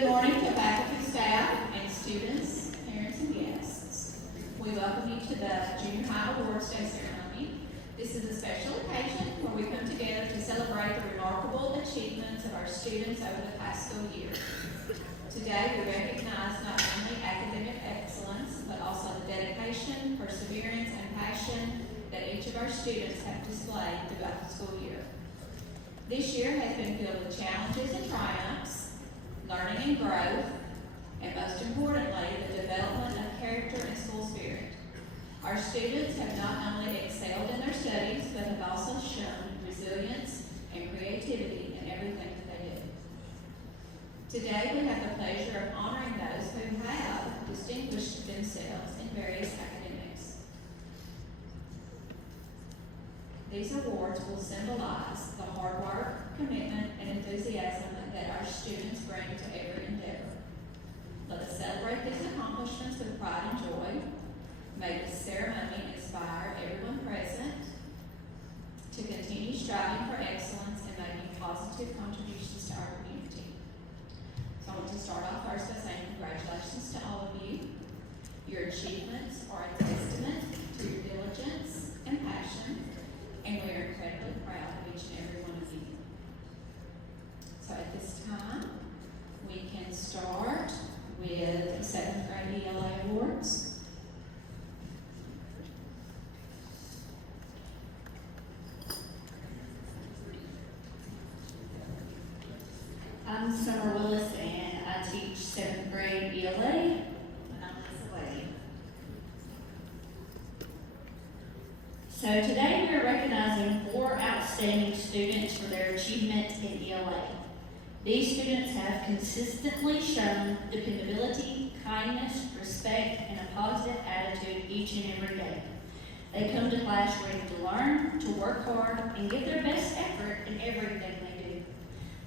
Good morning to faculty, staff, and students, parents, and guests. We welcome you to the Junior High Awards Day ceremony. This is a special occasion where we come together to celebrate the remarkable achievements of our students over the past school year. Today, we recognize not only academic excellence, but also the dedication, perseverance, and passion that each of our students have displayed throughout the school year. This year has been filled with challenges and triumphs, learning and growth, and most importantly, the development of character and school spirit. Our students have not only excelled in their studies, but have also shown resilience and creativity in everything that they do. Today, we have the pleasure of honoring those who have distinguished themselves in various academics. These awards will symbolize the hard work, commitment, and enthusiasm that our students bring to every endeavor. Let us celebrate these accomplishments with pride and joy. May this ceremony inspire everyone present to continue striving for excellence and making positive contributions to our community. So I want to start off first by saying congratulations to all of you. Your achievements are a testament to your diligence and passion, and we are incredibly proud of each and every one of you. So at this time, we can start with the 7th grade ELA awards. I'm Summer Willis, and I teach 7th grade ELA, and I'm Lisa Wade. So today we are recognizing 4 outstanding students for their achievement in ELA. These students have consistently shown dependability, kindness, respect, and a positive attitude each and every day. They come to class ready to learn, to work hard, and give their best effort in everything they do.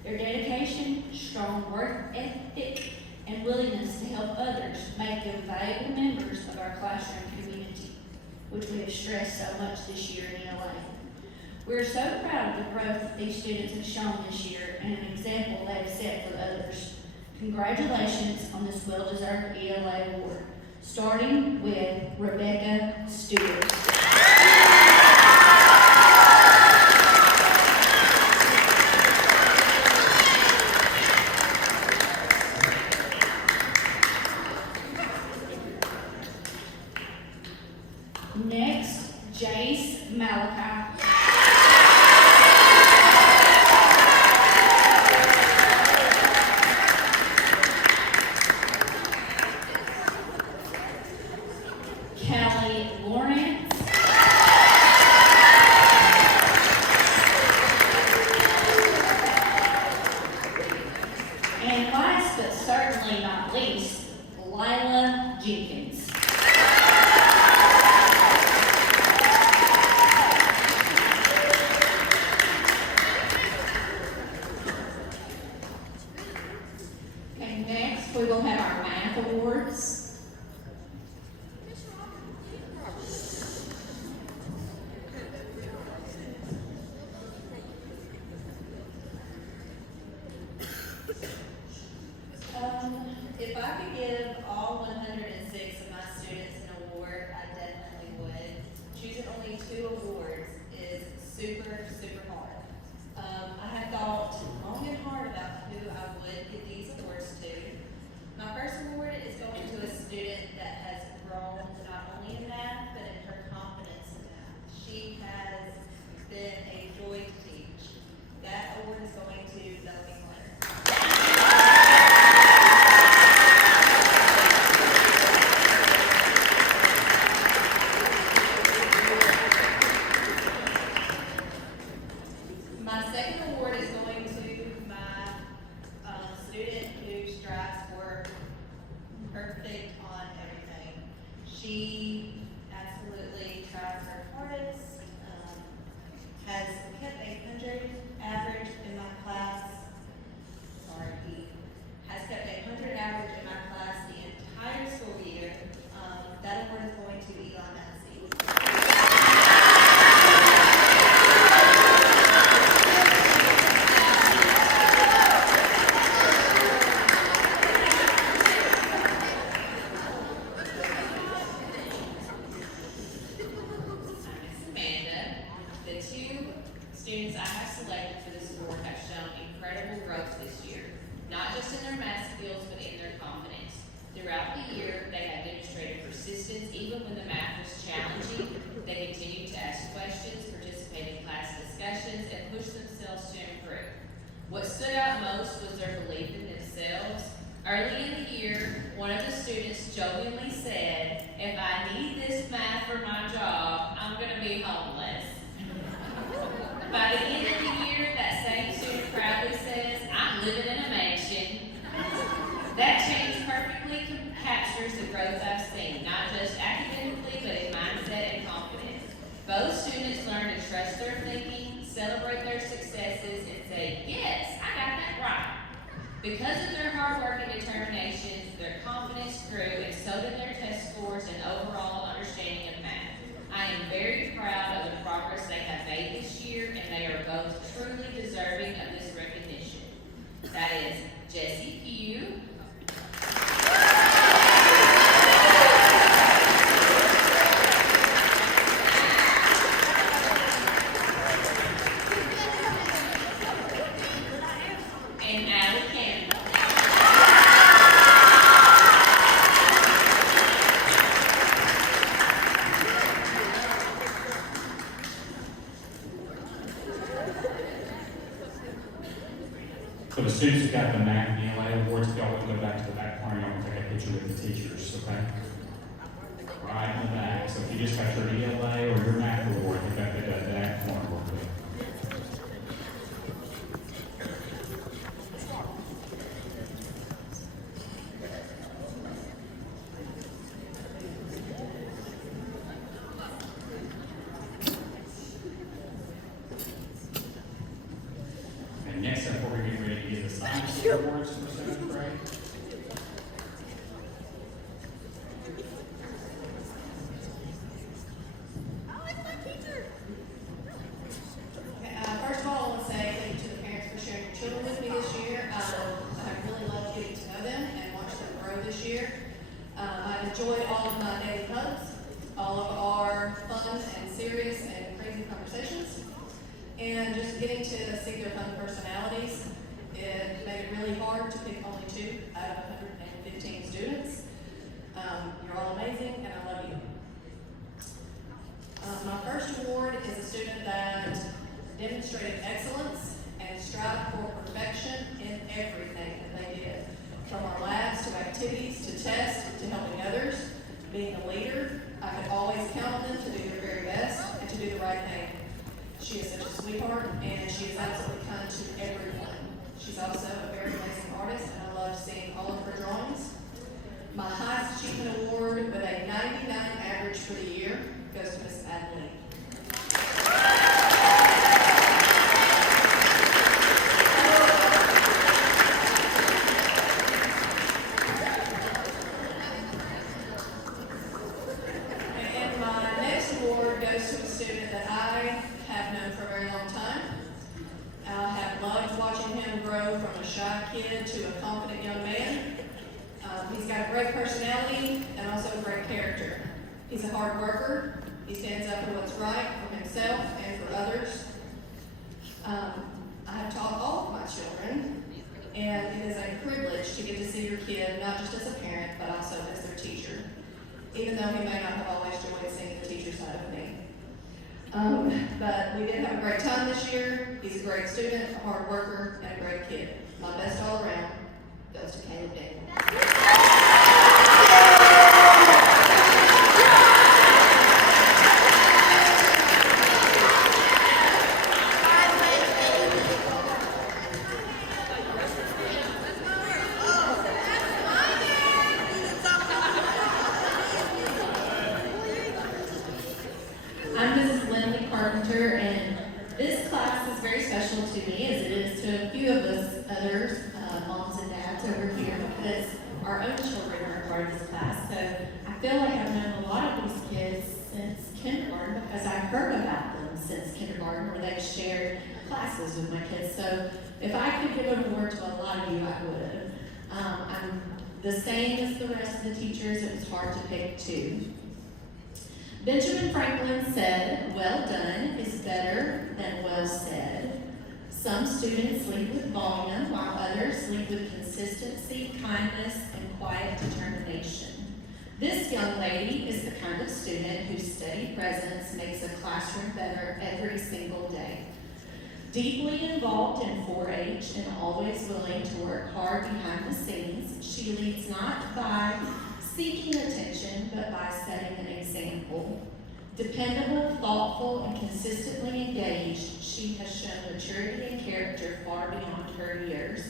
Their dedication, strong work ethic, and willingness to help others make them valuable members of our classroom community, which we have stressed so much this year in ELA. We are so proud of the growth that these students have shown this year and an example they have set for others. Congratulations on this well-deserved ELA award, starting with Rebecca Stewart. Next, Jace Malachi. Callie Lawrence. And last but certainly not least, Lila Jenkins. students I have selected for this award have shown incredible growth this year, not just in their math skills, but in their confidence. Throughout the year, they have demonstrated persistence even when the math was challenging. They continued to ask questions, participate in class discussions, and push themselves to improve. What stood out most was their belief in themselves. Early in the year, one of the students jokingly said, "If I need this math for my job, I'm gonna be homeless." By the end of the year, that same student proudly says, "I'm living in a mansion." That change perfectly captures the growth I've seen, not just academically, but in mindset and confidence. Both students learn to trust their thinking, celebrate their successes, and say, "Yes, I got that right." Because of their hard work and determination, their confidence grew, and so did their test scores and overall understanding of math. I am very proud of the progress they have made this year, and they are both truly deserving of this recognition. That is Jessie Pugh and Allie Campbell. So the students who got the MAC and ELA awards, if y'all would go back to the back corner, y'all can take a picture with the teachers, okay? Right in the back. So if you just got your ELA or your MAC award, you got that at that corner real quick. And next up, we're getting ready to give the science awards for seventh grade. First of all, I want to say thank you to the parents for sharing your children with me this year. I have really loved getting to know them and watch them grow this year. I've enjoyed all of my daily hugs, all of our fun and serious and crazy conversations, and just getting to see their fun personalities. It made it really hard to pick only 2 out of 115 students. You're all amazing, and I love you. My first award is a student that demonstrated excellence and strived for perfection in everything that they did. From our labs to activities to tests to helping others, being a leader, I could always count on them to do their very best and to do the right thing. She is such a sweetheart, and she is absolutely kind to everyone. She's also a very amazing artist, and I love seeing all of her drawings. My highest achievement award with a 99 average for the year goes to Miss Adeline. And my next award goes to a student that I have known for a very long time. I have loved watching him grow from a shy kid to a confident young man. He's got a great personality and also a great character. He's a hard worker. He stands up for what's right for himself and for others. I have taught all of my children, and it is a privilege to get to see your kid, not just as a parent, but also as their teacher, even though he may not have always enjoyed seeing the teacher side of me. But we did have a great time this year. He's a great student, a hard worker, and a great kid. My best all around goes to Caleb Daniel. I'm Mrs. Lindley Carpenter, and this class is very special to me, as it is to a few of us others, moms and dads over here, because our own children are a part of this class. So I feel like I've known a lot of these kids since kindergarten, because I've heard about them since kindergarten, where they've shared classes with my kids. So if I could give an award to a lot of you, I would. I'm the same as the rest of the teachers. It was hard to pick 2. Benjamin Franklin said, "Well done is better than well said." Some students lead with volume, while others lead with consistency, kindness, and quiet determination. This young lady is the kind of student whose steady presence makes a classroom better every single day. Deeply involved in 4-H and always willing to work hard behind the scenes, she leads not by seeking attention, but by setting an example. Dependable, thoughtful, and consistently engaged, she has shown maturity and character far beyond her years.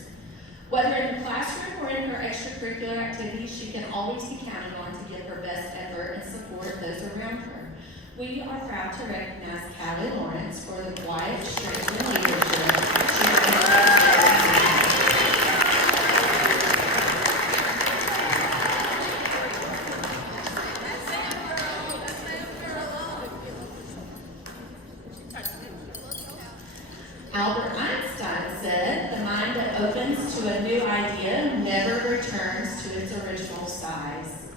Whether in the classroom or in her extracurricular activities, she can always be counted on to give her best effort and support those around her. We are proud to recognize Callie Lawrence for the quiet strength and leadership she demonstrates. Albert Einstein said, "The mind that opens to a new idea never returns to its original size."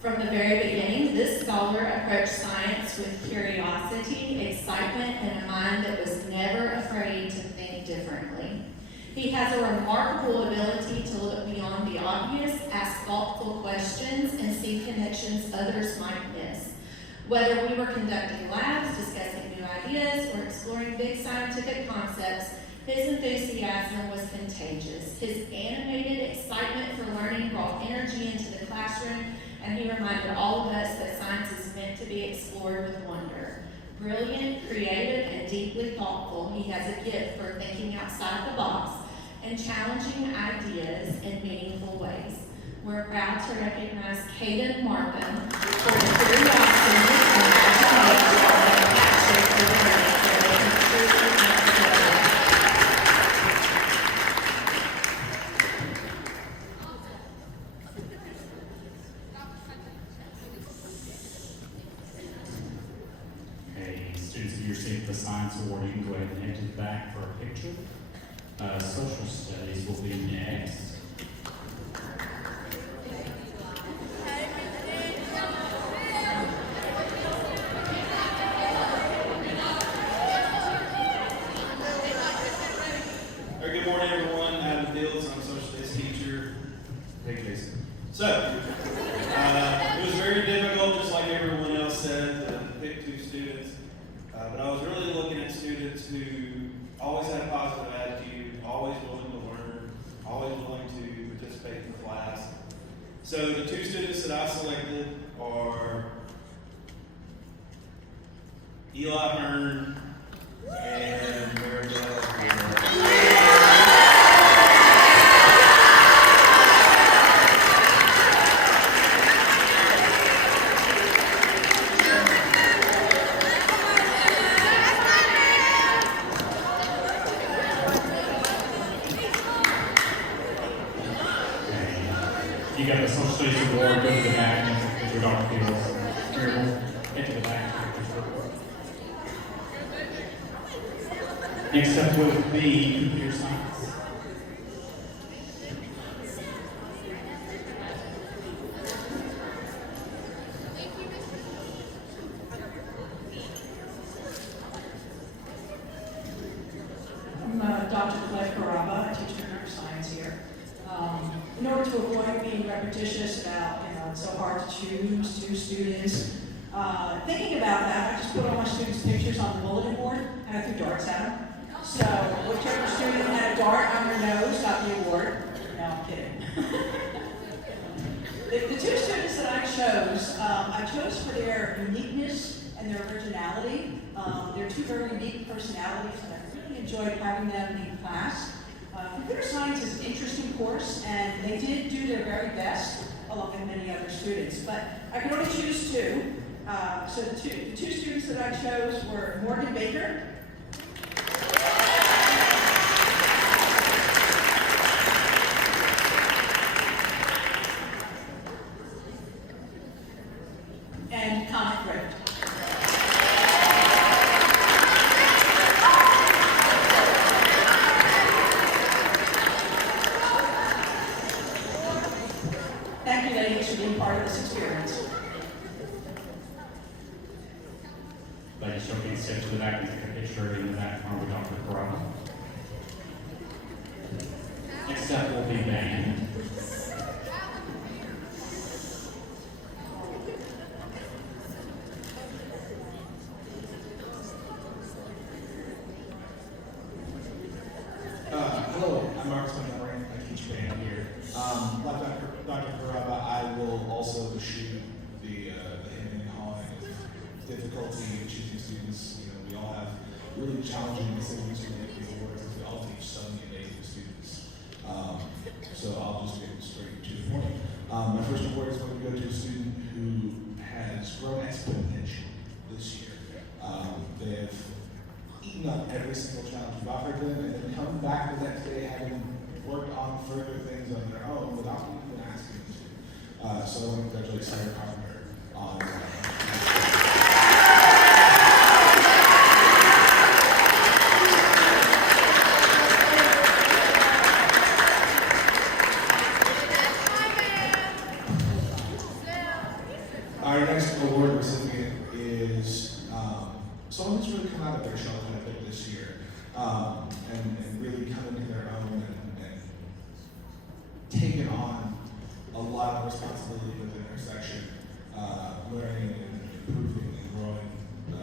From the very beginning, this scholar approached science with curiosity, excitement, and a mind that was never afraid to think differently. He has a remarkable ability to look beyond the obvious, ask thoughtful questions, and see connections others might miss. Whether we were conducting labs, discussing new ideas, or exploring big scientific concepts, his enthusiasm was contagious. His animated excitement for learning brought energy into the classroom, and he reminded all of us that science is meant to be explored with wonder. Brilliant, creative, and deeply thoughtful, he has a gift for thinking outside the box and challenging ideas in meaningful ways. We're proud to recognize Caden Markham for the curiosity and imagination and passion for learning that they can truly have together. Okay, students, if you received the science award, you can go ahead and head to the back for a picture. Social studies will be next. Good morning, everyone. Adam Fields, I'm a social studies teacher. Hey, Jason. So, it was very difficult, just like everyone else said, to pick two students. But I was really looking at students who always had a positive attitude, always willing to learn, always willing to participate in the class. So the two students that I selected are Eli Hearn and Maribel. You got the social studies award, go to the back, and your Dr. Fields. Here, head to the back. Next up will be computer science. I'm Dr. Colette Caraba. I teach computer science here. In order to avoid being repetitious about, it's so hard to choose two students, thinking about that, I just put all my students' pictures on the bulletin board and I threw darts at them. So whichever student had a dart on their nose got the award. No, I'm kidding. The two students that I chose for their uniqueness and their originality. They're two very unique personalities, and I really enjoyed having them in class. Computer science is an interesting course, and they did do their very best, along with many other students. But I could only choose two. So the two students that I chose were Morgan Baker. And Connor Thrift. Thank you, ladies, for being part of this experience. Ladies, y'all can step to the back and take a picture in the back front with Dr. Caraba. Next up will be band. Hello, I'm Marcus Montgomery. I teach band here. Like Dr. Caraba, I will also shoot the hemming and hawing of difficulty in choosing students. You know, we all have really challenging decisions to make the awards because we all teach so many amazing students. So I'll just get straight to the point. My first award is going to go to a student who has grown exponentially this year. They have eaten up every single challenge we've offered them and then come back the next day having worked on further things on their own without even asking them to. So I want to congratulate Sarah Carpenter on Our next award recipient is someone who's really come out of their shell quite a bit this year, and really come into their own and taken on a lot of responsibility within their section, learning and improving and growing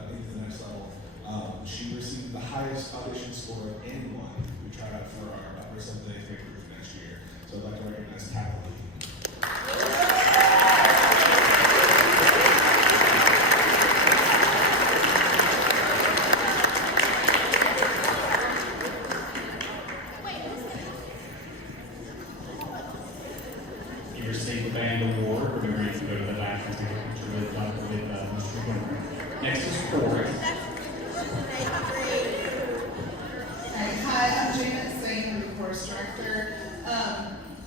into the next level. She received the highest audition score of anyone who tried out for our upper 7th grade group for next year. So I'd like to recognize Kathleen. You received the band award. We're going to go to the back and take a picture with Mr. Montgomery. Next is chorus. Hi, I'm Janet Singh, I'm the course director.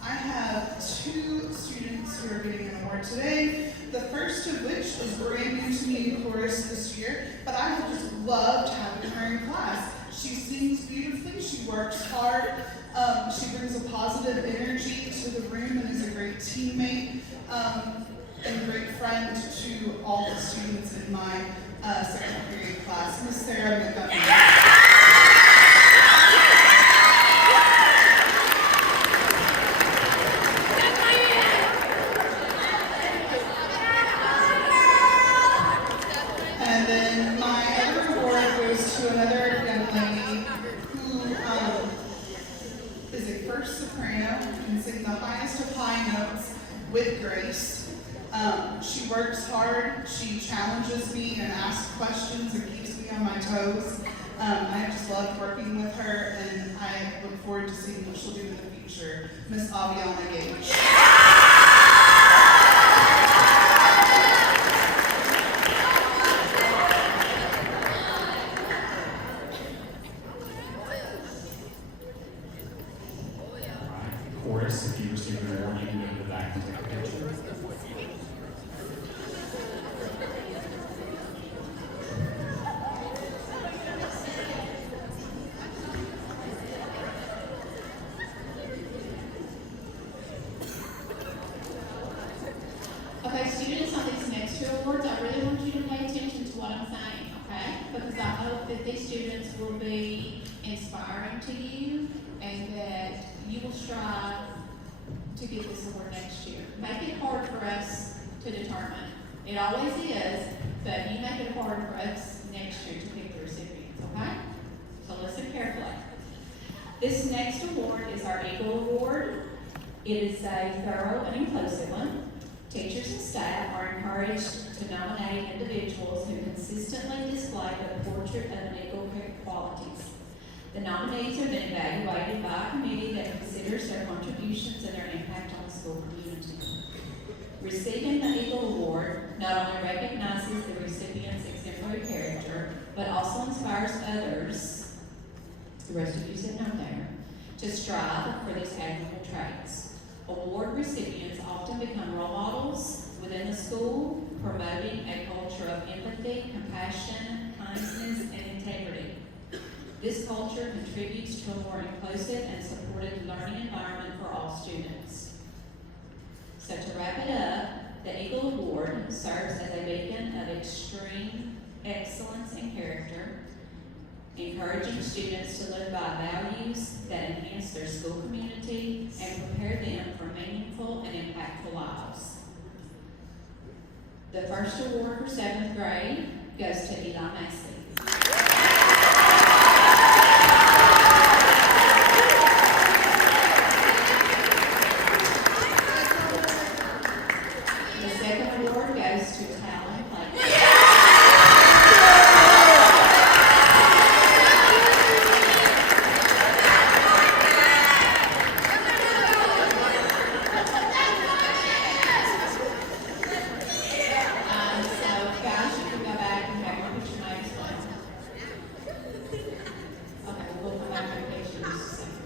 I have two students who are getting an award today. The first of which is brand new to me in chorus this year, but I have just loved having her in class. She sings beautifully, she works hard, she brings a positive energy to the room and is a great teammate and a great friend to all the students in my second period class. Miss Sarah Montgomery. And then my other award goes to another young lady who is a first soprano and sings the highest of high notes with grace. She works hard, she challenges me and asks questions and keeps me on my toes. I just love working with her and I look forward to seeing what she'll do in the future. Miss Aviana Gage. Chorus, if you receive an award, you can go to the back and take a picture. Okay, students on these next two awards, I really want you to pay attention to what I'm saying, okay? Because I hope that these students will be inspiring to you and that you will strive to get this award next year. Make it hard for us to determine. It always is, but you make it hard for us next year to pick the recipients, okay? So listen carefully. This next award is our Eagle Award. It is a thorough and inclusive one. Teachers and staff are encouraged to nominate individuals who consistently display the portrait of an eagle qualities. The nominees have been evaluated by a committee that considers their contributions and their impact on the school community. Receiving the Eagle Award not only recognizes the recipient's exemplary character, but also inspires others, the rest of you sitting out there, to strive for these admirable traits. Award recipients often become role models within the school, promoting a culture of empathy, compassion, kindness, and integrity. This culture contributes to a more inclusive and supportive learning environment for all students. So to wrap it up, the Eagle Award serves as a beacon of extreme excellence and character encouraging students to live by values that enhance their school community and prepare them for meaningful and impactful lives. The first award for 7th grade goes to Eli Massey. The second award goes to Talon Blake. So guys, you can go back and have one picture night as well. Okay, we'll come back to the picture in just a second.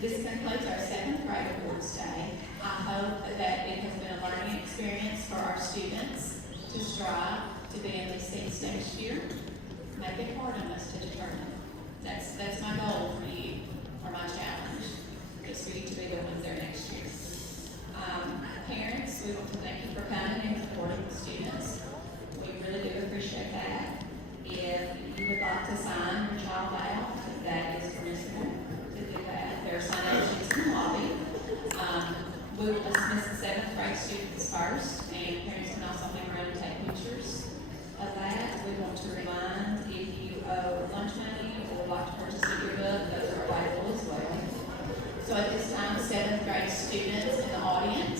This concludes our 7th grade awards day. I hope that it has been a learning experience for our students to strive to be in these seats next year. Make it hard on us to determine. That's my goal for you, or my challenge, is for you to be the ones there next year. Parents, we want to thank you for coming and supporting the students. We really do appreciate that. If you would like to sign your child out, that is permissible to do that. There are sign-out sheets in the lobby. We will dismiss the 7th grade students first, and parents can also hang around and take pictures of that. We want to remind, if you owe lunch money or would like to purchase a yearbook, those are available as well. So at this time, 7th grade students in the audience,